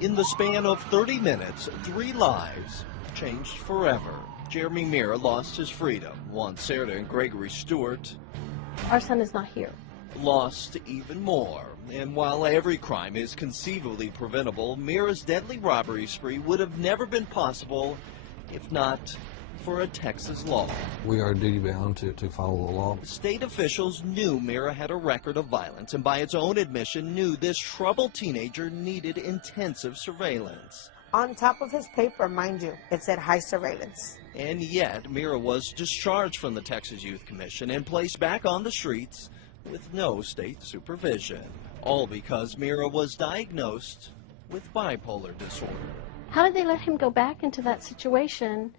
In the span of 30 minutes, 3 lives changed forever. Jeremy Mira lost his freedom. Juan Cerda and Gregory Stewart Our son is not here. lost even more. And while every crime is conceivably preventable, Mira's deadly robbery spree would have never been possible if not for a Texas law. We are duty-bound to follow the law. State officials knew Mira had a record of violence and by its own admission knew this troubled teenager needed intensive surveillance. On top of his paper, mind you, it said high surveillance. And yet, Mira was discharged from the Texas Youth Commission and placed back on the streets with no state supervision. All because Mira was diagnosed with bipolar disorder. How did they let him go back into that situation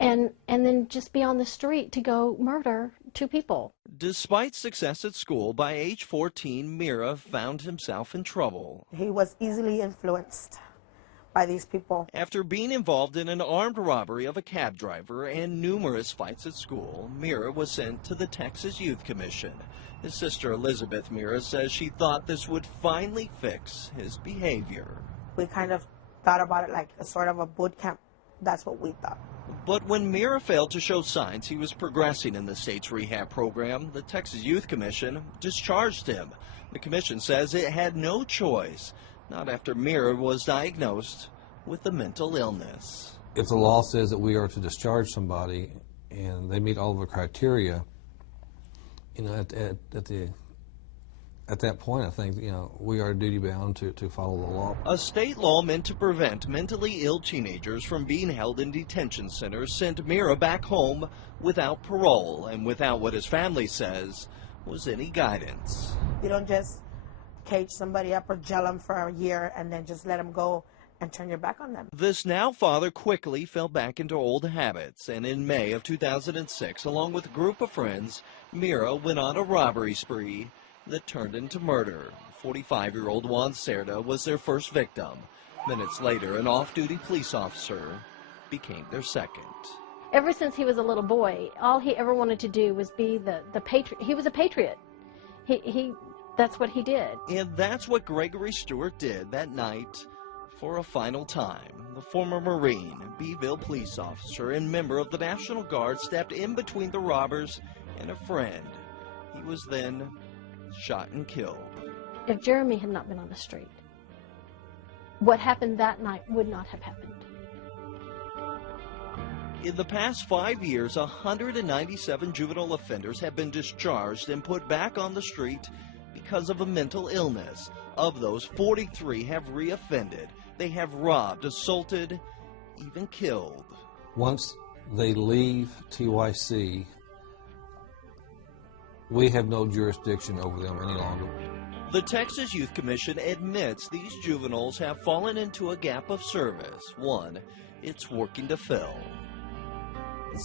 and then just be on the street to go murder 2 people? Despite success at school, by age 14, Mira found himself in trouble. He was easily influenced by these people. After being involved in an armed robbery of a cab driver and numerous fights at school, Mira was sent to the Texas Youth Commission. His sister Elizabeth Mira says she thought this would finally fix his behavior. We kind of thought about it like a sort of a boot camp. That's what we thought. But when Mira failed to show signs he was progressing in the state's rehab program, the Texas Youth Commission discharged him. The commission says it had no choice, not after Mira was diagnosed with a mental illness. If the law says that we are to discharge somebody and they meet all of the criteria, you know, at that point, I think, you know, we are duty-bound to follow the law. A state law meant to prevent mentally ill teenagers from being held in detention centers sent Mira back home without parole and without what his family says was any guidance. You don't just cage somebody up or jail them for a year and then just let them go and turn your back on them. This now father quickly fell back into old habits, and in May of 2006, along with a group of friends, Mira went on a robbery spree that turned into murder. 45-year-old Juan Cerda was their first victim. Minutes later, an off-duty police officer became their second. Ever since he was a little boy, all he ever wanted to do was be the patriot. He was a patriot. That's what he did. And that's what Gregory Stewart did that night for a final time. The former Marine, Beeville police officer, and member of the National Guard stepped in between the robbers and a friend. He was then shot and killed. If Jeremy had not been on the street, what happened that night would not have happened. In the past 5 years, 197 juvenile offenders have been discharged and put back on the street because of a mental illness. Of those, 43 have reoffended. They have robbed, assaulted, even killed. Once they leave TYC, we have no jurisdiction over them any longer. The Texas Youth Commission admits these juveniles have fallen into a gap of service, one it's working to fill.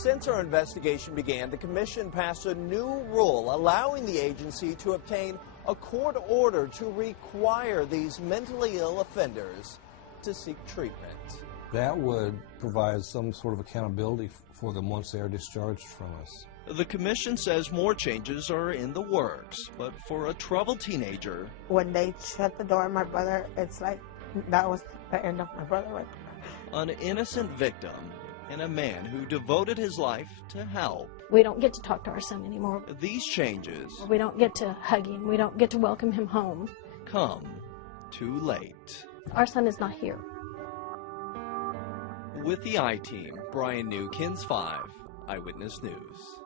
Since our investigation began, the Commission passed a new rule allowing the agency to obtain a court order to require these mentally ill offenders to seek treatment. That would provide some sort of accountability for them once they are discharged from us. The Commission says more changes are in the works, but for a troubled teenager... When they shut the door on my brother, it's like that was the end of my brother right there. An innocent victim and a man who devoted his life to help. We don't get to talk to our son anymore. These changes... We don't get to hug him. We don't get to welcome him home. Come too late. Our son is not here. With the I-Team, Brian New, KENS 5 Eyewitness News.